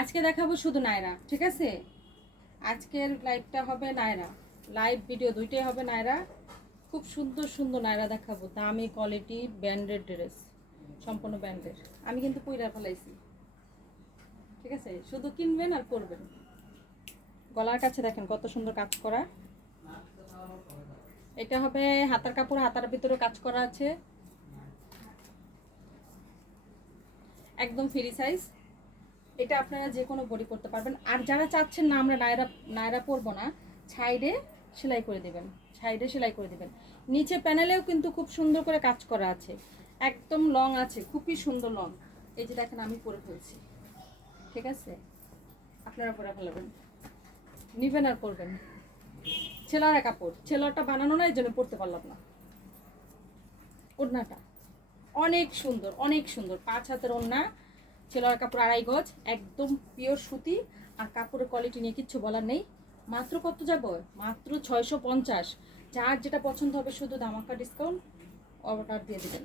আজকে দেখাবো শুধু নায়রা, ঠিক আছে? আজকের লাইভটা হবে নায়রা। লাইভ ভিডিও দুইটাই হবে নায়রা। খুব সুন্দর সুন্দর নায়রা দেখাবো। দামি কোয়ালিটি ব্র্যান্ডেড ড্রেস সম্পূর্ণ ব্র্যান্ডের আমি কিন্তু পইরা ফেলাইছি। ঠিক আছে? শুধু কিনবেন আর পরবেন। গলার কাছে দেখেন কত সুন্দর কাজ করা। এটা হবে হাতার কাপড়, হাতার ভিতরে কাজ করা আছে। একদম ফ্রি সাইজ এটা আপনারা যে কোনো বডি করতে পারবেন। আর যারা চাচ্ছেন না, আমরা নায়রা নায়রা পরবো না। সাইডে সেলাই করে দেবেন। সাইডে সেলাই করে দেবেন। নিচে প্যানেলেও কিন্তু খুব সুন্দর করে কাজ করা আছে। একদম লং আছে, খুবই সুন্দর লং এই যে দেখেন, আমি পরে ফেলছি। ঠিক আছে? আপনারা পরে ফেলবেন। নিবেন আর পরবেন। ছেলারা কাপড় ছেলারটা বানানো না, এই জন্য পরতে পারলাম না। ওড়নাটা। অনেক সুন্দর অনেক সুন্দর। পাঁচ হাতের ওড়না ছেলার কাপড় আড়াই গজ, একদম পিওর সুতি। আর কাপড়ের কোয়ালিটি নিয়ে কিচ্ছু বলার নেই। মাত্র কত যাব? মাত্র ছয়শো পঞ্চাশ। যার যেটা পছন্দ হবে শুধু দামাকা ডিসকাউন্ট অর্ডার দিয়ে দেবেন।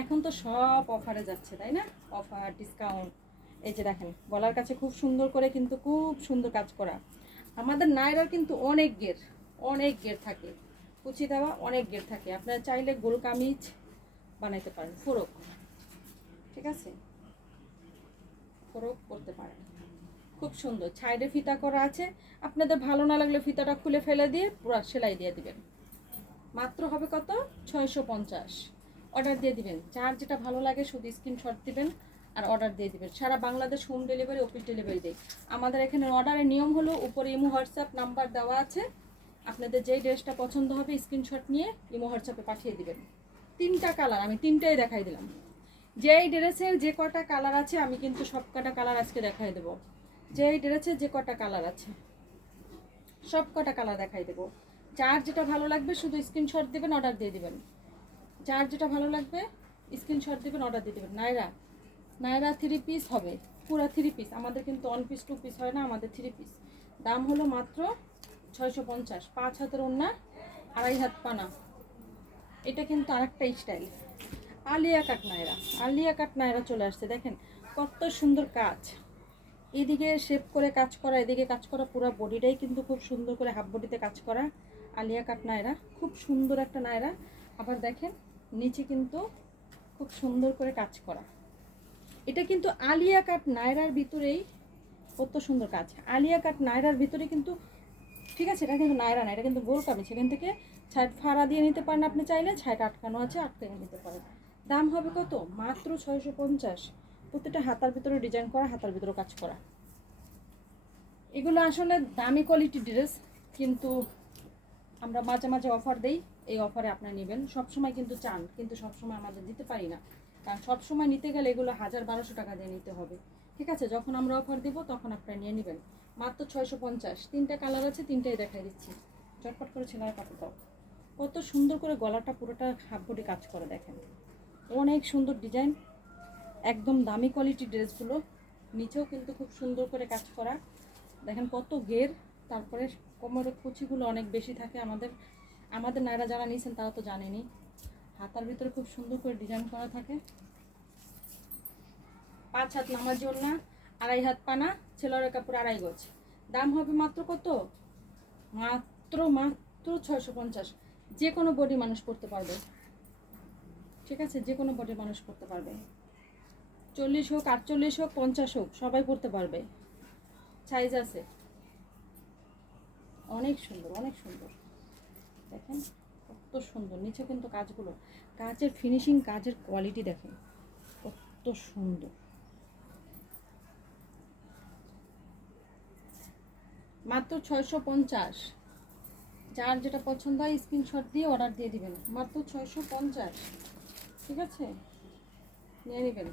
এখন তো সব অফারে যাচ্ছে, তাই না? অফার ডিসকাউন্ট এই যে দেখেন, গলার কাছে খুব সুন্দর করে কিন্তু খুব সুন্দর কাজ করা। আমাদের নায়রার কিন্তু অনেক গের অনেক গের থাকে। কুচি দেওয়া অনেক গের থাকে। আপনারা চাইলে গোল কামিজ বানাইতে পারেন ফোরক ঠিক আছে? ফোরক করতে পারেন। খুব সুন্দর। সাইডে ফিতা করা আছে। আপনাদের ভালো না লাগলে ফিতাটা খুলে ফেলে দিয়ে পুরো সেলাই দিয়ে দিবেন। মাত্র হবে কত? ছয়শো পঞ্চাশ। অর্ডার দিয়ে দিবেন। যার যেটা ভালো লাগে শুধু স্ক্রিনশট দিবেন আর অর্ডার দিয়ে দিবেন। সারা Bangladesh home delivery, office delivery দেয় আমাদের এখানে অর্ডারের নিয়ম হলো, উপরে ইমো হোয়াটসঅ্যাপ নাম্বার দেওয়া আছে। আপনাদের যেই ড্রেসটা পছন্দ হবে, স্ক্রিনশট নিয়ে ইমো হোয়াটসঅ্যাপে পাঠিয়ে দিবেন। তিনটা কালার আমি তিনটাই দেখাই দিলাম। যেই ড্রেসের যে কটা কালার আছে, আমি কিন্তু সব কটা কালার আজকে দেখাই দেবো। যেই ড্রেসের যে কটা কালার আছে, সব কটা কালার দেখাই দেবো। যার যেটা ভালো লাগবে, শুধু স্ক্রিনশট দেবেন অর্ডার দিয়ে দেবেন। যার যেটা ভালো লাগবে স্ক্রিনশট দেবেন অর্ডার দিয়ে দেবেন। নাইরা নাইরা থ্রি পিস হবে, পুরো থ্রি পিস আমাদের কিন্তু ওয়ান পিস টু পিস হয় না, আমাদের থ্রি পিস দাম হলো মাত্র ছয়শো পঞ্চাশ। পাঁচ হাতের ওড়না, আড়াই হাত পানা। এটা কিন্তু আরেকটা style. Alia cut Nayra. Alia cut Nayra চলে আসছে, দেখেন কত সুন্দর কাজ। এদিকে শেপ করে কাজ করা, এদিকে কাজ করা পুরো বডিটাই কিন্তু খুব সুন্দর করে হাফ বডিতে কাজ করা আলিয়া কাট নায়রা। খুব সুন্দর একটা নায়রা। আবার দেখেন নিচে কিন্তু খুব সুন্দর করে কাজ করা। এটা কিন্তু আলিয়া কাট নায়রার ভিতরেই কত সুন্দর কাজ। আলিয়া কাট নায়রার ভিতরে কিন্তু, ঠিক আছে, এটা কিন্তু নায়রা না, এটা কিন্তু গোল কামি সেখান থেকে ছাইট ফাড়া দিয়ে নিতে পারেন আপনি চাইলে, ছাইট আটকানো আছে আটকে নিতে পারেন। দাম হবে কত? মাত্র ছয়শো পঞ্চাশ। প্রত্যেকটা হাতার ভিতরে ডিজাইন করা, হাতার ভিতরে কাজ করা। এগুলো আসলে দামি কোয়ালিটি ড্রেস কিন্তু আমরা মাঝে মাঝে অফার দেই, এই অফারে আপনারা নেবেন। সবসময় কিন্তু চান, কিন্তু সবসময় আমাদের দিতে পারি না। কারণ সবসময় নিতে গেলে এগুলো হাজার বারোশো টাকা দিয়ে নিতে হবে। ঠিক আছে, যখন আমরা অফার দেবো, তখন আপনারা নিয়ে নেবেন। মাত্র ছয়শো পঞ্চাশ। তিনটা কালার আছে, তিনটাই দেখাই দিচ্ছি। চটপট করে ছেলের কাপড় দাও। কত সুন্দর করে গলাটা পুরোটা হাফ বডি কাজ করে দেখেন। অনেক সুন্দর ডিজাইন একদম দামি কোয়ালিটির ড্রেসগুলো, নিচেও কিন্তু খুব সুন্দর করে কাজ করা। দেখেন কত ঘের, তারপরে কোমরের কুচিগুলো অনেক বেশি থাকে আমাদের। আমাদের নায়রা যারা নিয়েছেন তারা তো জানেনি হাতার ভিতরে খুব সুন্দর করে ডিজাইন করা থাকে। পাঁচ হাত নামার জন্য আড়াই হাত পানা, ছেলের কাপড় আড়াই গজ। দাম হবে মাত্র কত? মাত্র মাত্র ছয়শো পঞ্চাশ। যে কোনো বডি মানুষ পড়তে পারবে। ঠিক আছে? যে কোনো বডি মানুষ পড়তে পারবে। চল্লিশ হোক, আটচল্লিশ হোক, পঞ্চাশ হোক, সবাই পড়তে পারবে। সাইজ আছে। অনেক সুন্দর অনেক সুন্দর। দেখেন কত সুন্দর। নিচে কিন্তু কাজগুলো। কাজের ফিনিশিং কাজের কোয়ালিটি দেখেন। কত সুন্দর। মাত্র ছয়শো পঞ্চাশ। যার যেটা পছন্দ হয় স্ক্রিনশট দিয়ে অর্ডার দিয়ে দিবেন। মাত্র ছয়শো পঞ্চাশ। ঠিক আছে? নিয়ে নেবেন।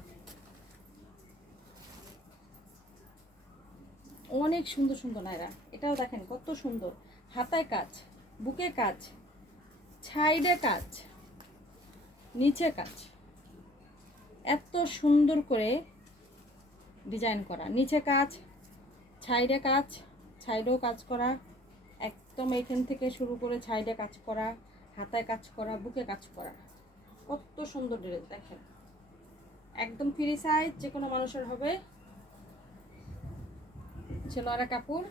অনেক সুন্দর সুন্দর নায়রা। এটাও দেখেন কত সুন্দর। হাতায় কাজ, বুকে কাজ সাইডে কাজ, নিচে কাজ। এত সুন্দর করে ডিজাইন করা। নিচে কাজ সাইডে কাজ সাইডেও কাজ করা। একদম এইখান থেকে শুরু করে ছাইডে কাজ করা, হাতায় কাজ করা, বুকে কাজ করা। কত সুন্দর ড্রেস, দেখেন। একদম ফ্রি সাইজ যে কোনো মানুষের হবে। ছেলোয়ারা কাপড়।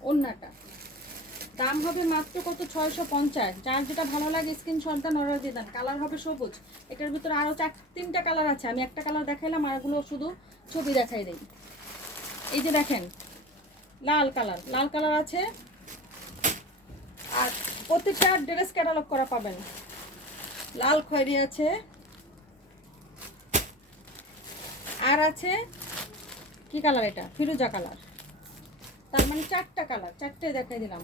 ওন্নাটা। দাম হবে মাত্র কত? ছয়শো পঞ্চাশ। যার যেটা ভালো লাগে স্ক্রিনশট দেন অর্ডার দিয়ে দেন। কালার হবে সবুজ। এটার ভিতরে আরও চার, তিনটা কালার আছে। আমি একটা কালার দেখাইলাম আরগুলো শুধু ছবি দেখাই দিই। এই যে দেখেন লাল কালার। লাল কালার আছে। আর প্রত্যেকটা ড্রেস ক্যাটালগ করা পাবেন। লাল খয়েরি আছে। আর আছে, কি কালার এটা? ফিরোজা কালার। তার মানে চারটা কালার, চারটে দেখাই দিলাম।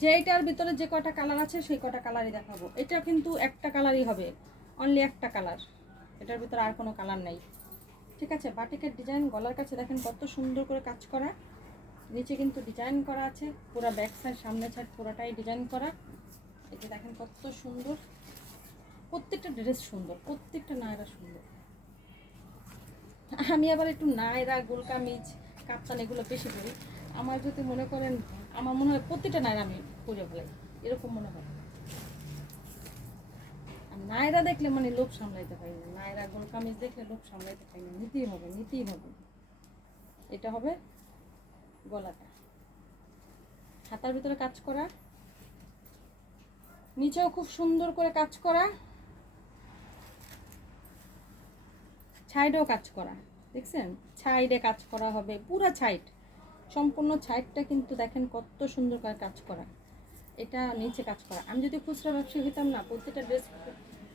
যে এটার ভিতরে যে কটা কালার আছে, সেই কটা কালারই দেখাবো। এটা কিন্তু একটা কালারই হবে। অনলি একটা কালার। এটার ভিতরে আর কোনো কালার নেই। ঠিক আছে? বাটিকের ডিজাইন গলার কাছে দেখেন কত সুন্দর করে কাজ করা। নিচে কিন্তু ডিজাইন করা আছে, পুরো ব্যাক সাইড সামনে সাইড পুরোটাই ডিজাইন করা। যে দেখেন কত সুন্দর। প্রত্যেকটা ড্রেস সুন্দর, প্রত্যেকটা নায়রা সুন্দর। আমি আবার একটু নায়রা, গোলকামিজ কাপ্তান এগুলো বেশি করি আমার যদি মনে করেন, আমার মনে হয় প্রত্যেকটা নায়রা আমি করে ফেলাই। এরকম মনে হয়। আর নায়রা দেখলে মানে লোভ সামলাইতে পারি না। নায়রা, গোলকামিজ দেখলে লোভ সামলাইতে পারি না। নিতেই হবে নিতেই হবে। এটা হবে গলাটা। হাতার ভিতরে কাজ করা। নিচেও খুব সুন্দর করে কাজ করা। ছাইডেও কাজ করা। দেখছেন? ছাইডে কাজ করা হবে। পুরো ছাইড। সম্পূর্ণ ছাইডটা কিন্তু দেখেন কত সুন্দর করে কাজ করা। এটা নিচে কাজ করা। আমি যদি খুচরা ব্যবসায়ী হইতাম না প্রত্যেকটা ড্রেস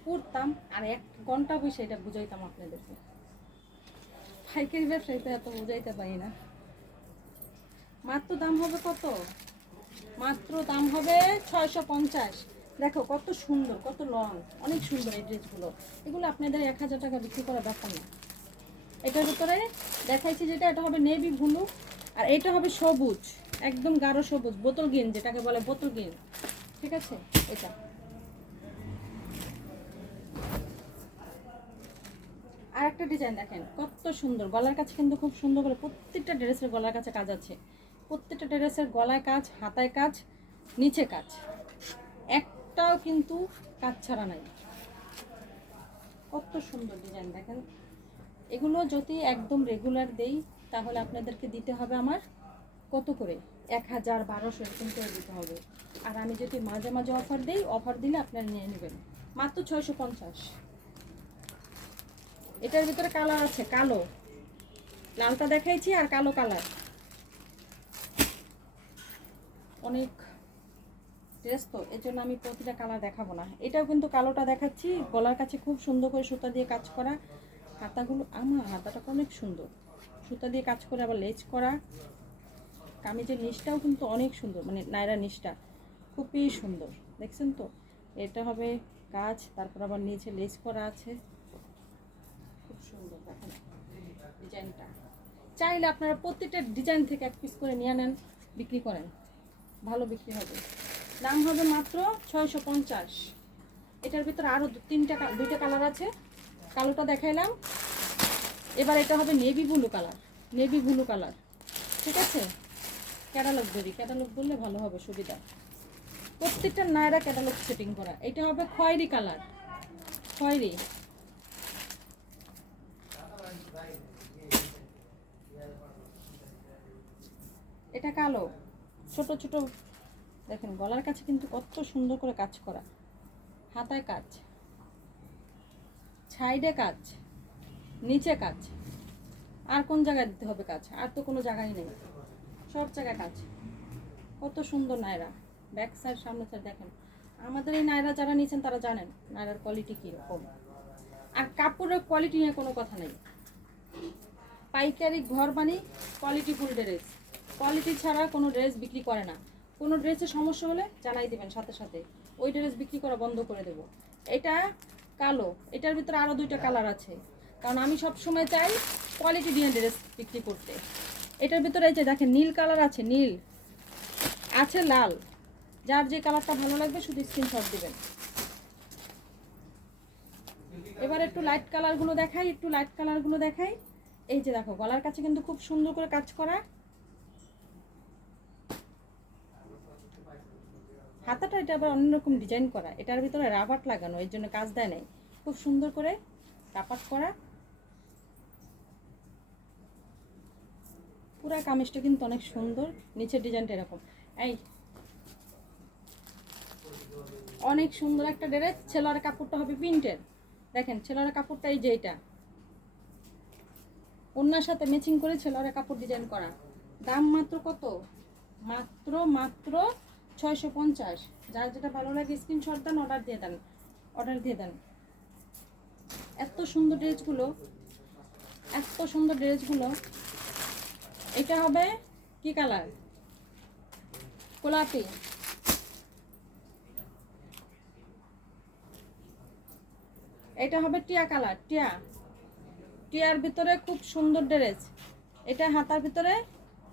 পরতাম আর এক ঘণ্টা বসে এটা বুঝাইতাম আপনাদেরকে। পাইকারি ব্যবসায়ীতে এত বুঝাইতে পারি না। মাত্র দাম হবে কত? মাত্র দাম হবে ছয়শো পঞ্চাশ। দেখো, কত সুন্দর, কত লং অনেক সুন্দর এই ড্রেসগুলো। এগুলো আপনাদের এক হাজার টাকা বিক্রি করা ব্যাপার না। এটার ভিতরে দেখাইছি যেটা, এটা হবে নেভি ব্লু আর এটা হবে সবুজ, একদম গাঢ় সবুজ, বোতল গ্রিন যেটাকে বলে বোতল গ্রিন ঠিক আছে? এটা। আর একটা ডিজাইন দেখেন, কত সুন্দর, গলার কাছে কিন্তু খুব সুন্দর করে প্রত্যেকটা ড্রেসের গলার কাছে কাজ আছে। প্রত্যেকটা ড্রেসের গলায় কাজ, হাতায় কাজ, নিচে কাজ। একটাও কিন্তু কাজ ছাড়া নাই। কত সুন্দর ডিজাইন, দেখেন। এগুলো যদি একদম রেগুলার দেই, তাহলে আপনাদেরকে দিতে হবে আমার কত করে? এক হাজার বারোশো এরকম করে দিতে হবে। আর আমি যদি মাঝে মাঝে অফার দিই অফার দিলে আপনারা নিয়ে নেবেন। মাত্র ছয়শো পঞ্চাশ। এটার ভিতরে কালার আছে, কালো। লালটা দেখাইছি আর কালো কালার অনেক ড্রেস তো, এর জন্য আমি প্রতিটা কালার দেখাবো না। এটাও কিন্তু কালোটা দেখাচ্ছি, গলার কাছে খুব সুন্দর করে সুতা দিয়ে কাজ করা। হাতাগুলো, আমার হাতাটা অনেক সুন্দর। সুতা দিয়ে কাজ করে আবার লেজ করা। কামিজের নিচটাও কিন্তু অনেক সুন্দর মানে নায়রা নিচটা খুবই সুন্দর। দেখছেন তো? এটা হবে কাজ, তারপর আবার নিচে লেজ করা আছে। খুব সুন্দর, দেখেন ডিজাইনটা। চাইলে আপনারা প্রত্যেকটা ডিজাইন থেকে এক পিস করে নিয়ে নেন, বিক্রি করেন। ভালো বিক্রি হবে। দাম হবে মাত্র ছয়শো পঞ্চাশ। এটার ভিতরে আরও তিনটা দুইটা কালার আছে। কালোটা দেখাইলাম। এবার এটা হবে navy blue colour. Navy blue colour. ঠিক আছে? ক্যাটালগ ধরি ক্যাটালগ বললে ভালো হবে, সুবিধা। প্রত্যেকটা নায়রা ক্যাটালগ সেটিং করা। এটা হবে খয়েরি কালার। খয়েরি। এটা কালো। ছোট ছোট, দেখেন, গলার কাছে কিন্তু কত সুন্দর করে কাজ করা। হাতায় কাজ সাইডে কাজ, নিচে কাজ, আর কোন জায়গায় দিতে হবে কাজ? আর তো কোনো জায়গায় নেই। সব জায়গায় কাজ। কত সুন্দর নায়রা। ব্যাক সাইড, সামনে সাইড দেখেন। আমাদের এই নায়রা যারা নিয়েছেন, তারা জানেন নায়রার কোয়ালিটি কীরকম। আর কাপড়ের কোয়ালিটি নিয়ে কোনো কথা নেই। পাইকারি ঘর বানি কোয়ালিটি ফুল ড্রেস কোয়ালিটি ছাড়া কোনো ড্রেস বিক্রি করে না। কোনো ড্রেসের সমস্যা হলে জানাই দেবেন সাথে সাথে। ওই ড্রেস বিক্রি করা বন্ধ করে দেবো। এটা কালো। এটার ভিতরে আরও দুইটা কালার আছে। কারণ আমি সব সময় চাই কোয়ালিটি দিয়ে ড্রেস বিক্রি করতে। এটার ভিতরে এই যে দেখেন, নীল কালার আছে, নীল। আছে লাল। যার যে কালারটা ভালো লাগবে শুধু স্ক্রিনশট দিবেন। এবার একটু লাইট কালারগুলো দেখাই, একটু লাইট কালারগুলো দেখাই। এই যে দেখো, গলার কাছে কিন্তু খুব সুন্দর করে কাজ করা। হাতাটা এটা আবার অন্যরকম ডিজাইন করা। এটার ভিতরে রাবার লাগানো, এর জন্য কাজ দেয় নাই। খুব সুন্দর করে কাপাট করা। পুরা কামিজটা কিন্তু অনেক সুন্দর, নিচের ডিজাইনটা এরকম। এই, অনেক সুন্দর একটা ড্রেস। ছেলার কাপড়টা হবে প্রিন্টের। দেখেন, ছেলের কাপড়টা এই যে এটা। অন্যার সাথে ম্যাচিং করে ছেলের কাপড় ডিজাইন করা। দাম মাত্র কত? মাত্র মাত্র ছয়শো পঞ্চাশ। যার যেটা ভালো লাগে স্ক্রিনশট দেন অর্ডার দিয়ে দেন অর্ডার দিয়ে দেন। এত সুন্দর ড্রেসগুলো, এত সুন্দর ড্রেসগুলো। এটা হবে কি কালার? গোলাপি। এটা হবে টিয়া কালার, টিয়া। টিয়ার ভিতরে খুব সুন্দর ড্রেস এটা হাতার ভিতরে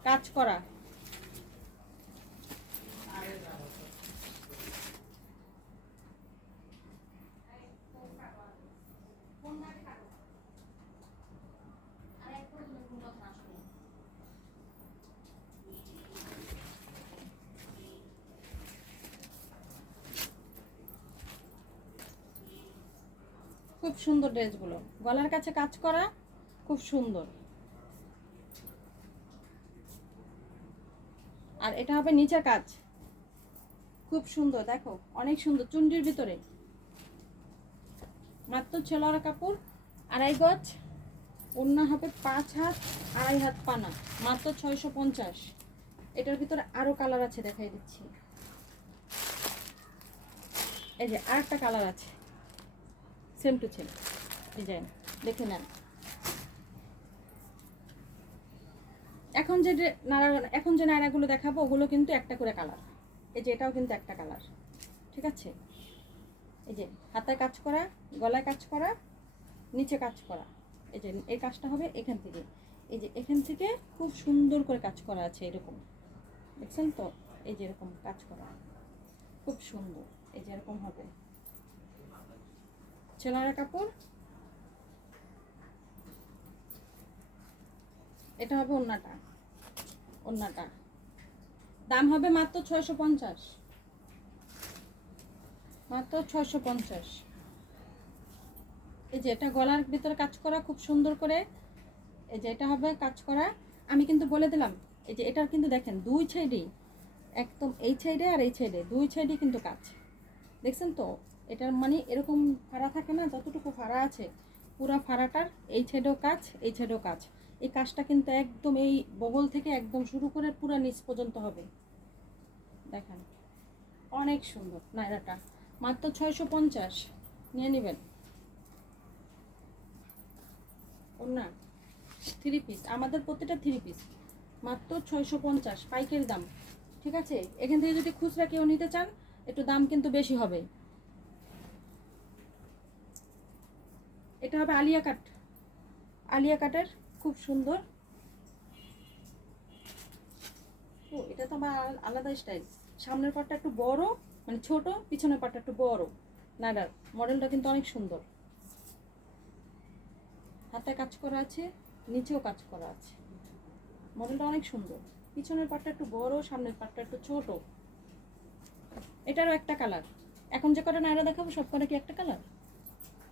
কাজ করা খুব সুন্দর ড্রেসগুলো। গলার কাছে কাজ করা খুব সুন্দর। আর এটা হবে নিচে কাজ। খুব সুন্দর, দেখো, অনেক সুন্দর চুন্ডির ভিতরে। মাত্র ছেলার কাপড়, আড়াই গজ অন্য হবে পাঁচ হাত, আড়াই হাত পানা, মাত্র ছয়শো পঞ্চাশ। এটার ভিতরে আরও কালার আছে, দেখাই দিচ্ছি। এই যে আরেকটা কালার আছে। Same to same design. দেখে নেন। এখন যে নাড়া এখন যে নাড়াগুলো দেখাবো, ওগুলো কিন্তু একটা করে কালার। এই যে এটাও কিন্তু একটা কালার। ঠিক আছে? এই যে হাতায় কাজ করা, গলায় কাজ করা, নিচে কাজ করা। এই যে এই কাজটা হবে এখান থেকে। এই যে এখান থেকে খুব সুন্দর করে কাজ করা আছে এরকম। দেখছেন তো? এই যে এরকম কাজ করা। খুব সুন্দর। এই যে এরকম হবে। ছেলারা কাপড়। এটা হবে ওন্নাটা। ওন্নাটা। দাম হবে মাত্র ছয়শো পঞ্চাশ। মাত্র ছয়শো পঞ্চাশ। এই যে এটা গলার ভিতরে কাজ করা, খুব সুন্দর করে। এই যে এটা হবে কাজ করা। আমি কিন্তু বলে দিলাম, এই যে এটার কিন্তু দেখেন দুই সাইডেই, একদম এই সাইডে আর এই সাইডে, দুই সাইডে কিন্তু কাজ। দেখছেন তো? এটার মানে এরকম ফাড়া থাকে না, যতটুকু ফাড়া আছে, পুরা ফাড়াটার, এই ছেডো কাজ, এই ছেডো কাজ। এই কাজটা কিন্তু একদম এই বগল থেকে একদম শুরু করে পুরা নিচ পর্যন্ত হবে। দেখেন, অনেক সুন্দর নাইরাটা মাত্র ছয়শো পঞ্চাশ, নিয়ে নেবেন। না থ্রি পিস আমাদের প্রতিটা থ্রি পিস মাত্র ছয়শো পঞ্চাশ, পাইকারি দাম। ঠিক আছে? এখান থেকে যদি খুচরা কেউ নিতে চান, একটু দাম কিন্তু বেশি হবে। এটা হবে আলিয়া কাট আলিয়া কাটের খুব সুন্দর। ও, এটা তো আমার আল- আলাদা স্টাইল সামনের পাটটা একটু বড় মানে ছোট, পিছনের পাটটা একটু বড়। নাডার মডেলটা কিন্তু অনেক সুন্দর। হাতে কাজ করা আছে, নিচেও কাজ করা আছে। মডেলটা অনেক সুন্দর। পিছনের পাটটা একটু বড়, সামনের পাটটা একটু ছোট। এটারও একটা কালার এখন যে কটা নায়রা দেখাবো সব কটা কি একটা কালার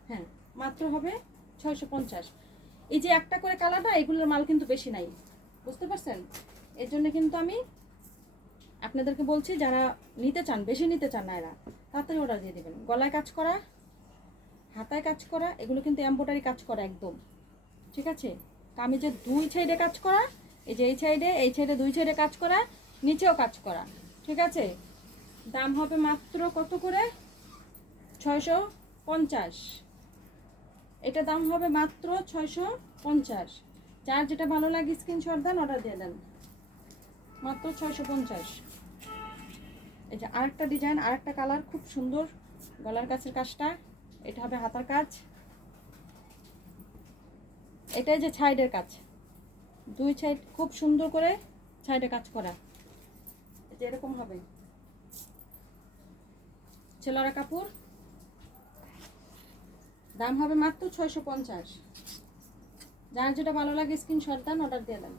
হ্যাঁ। মাত্র হবে ছয়শো পঞ্চাশ। এই যে একটা করে কালারটা এগুলোর মাল কিন্তু বেশি নাই। বুঝতে পারছেন? এর জন্য কিন্তু আমি আপনাদেরকে বলছি, যারা নিতে চান, বেশি নিতে চান না এরা, তাড়াতাড়ি অর্ডার দিয়ে দেবেন। গলায় কাজ করা, হাতায় কাজ করা, এগুলো কিন্তু এম্ব্রয়ডারি কাজ করা একদম। ঠিক আছে? কামিজের দুই সাইডে কাজ করা, এই যে এই সাইডে এই সাইডে দুই সাইডে কাজ করা, নিচেও কাজ করা। ঠিক আছে? দাম হবে মাত্র কত করে? ছয়শো পঞ্চাশ। এটা দাম হবে মাত্র ছয়শো পঞ্চাশ। যার যেটা ভালো লাগে স্ক্রিনশট দেন অর্ডার দিয়ে দেন। মাত্র ছয়শো পঞ্চাশ। এই যে আরেকটা ডিজাইন আরেকটা কালার খুব সুন্দর। গলার কাছের কাজটা, এটা হবে হাতার কাজ। এটাই যে সাইডের কাজ। দুই সাইড খুব সুন্দর করে সাইডে কাজ করা। যে এরকম হবে। ছেলারা কাপড় দাম হবে মাত্র ছয়শো পঞ্চাশ। যার যেটা ভালো লাগে স্ক্রিনশট দেন অর্ডার দিয়ে দেন।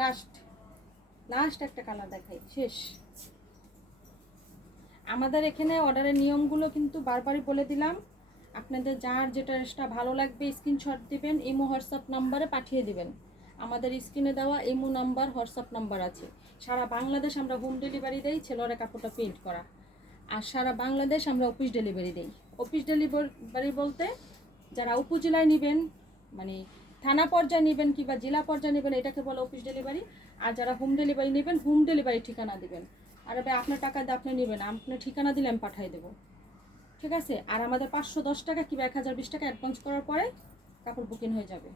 লাস্ট লাস্ট একটা কালার দেখাই, শেষ। আমাদের এখানে অর্ডারের নিয়মগুলো কিন্তু বারবারই বলে দিলাম। আপনাদের যার যেটা যেটা ভালো লাগবে স্ক্রিনশট দিবেন ইমো হোয়াটসঅ্যাপ নাম্বারে পাঠিয়ে দিবেন। আমাদের স্ক্রিনে দেওয়া ইমো নাম্বার হোয়াটসঅ্যাপ নাম্বার আছে। সারা বাংলাদেশ আমরা হোম ডেলিভারি দেই, ছেলেরা কাপড়টা প্রিন্ট করা। আর সারা বাংলাদেশ আমরা অফিস ডেলিভারি দেই। অফিস ডেলিভারি বলতে যারা উপজেলায় নেবেন মানে থানা পর্যায়ে নেবেন কিংবা জেলা পর্যায়ে নেবেন, এটাকে বলে অফিস ডেলিভারি। আর যারা হোম ডেলিভারি নেবেন, হোম ডেলিভারি ঠিকানা দেবেন। আর এবার আপনার টাকা দিয়ে আপনি নেবেন, আপনার ঠিকানা দিলে আমি পাঠিয়ে দেবো। ঠিক আছে? আর আমাদের পাঁচশো দশ টাকা কিংবা এক হাজার বিশ টাকা অ্যাডভান্স করার পরে কাপড় বুকিং হয়ে যাবে।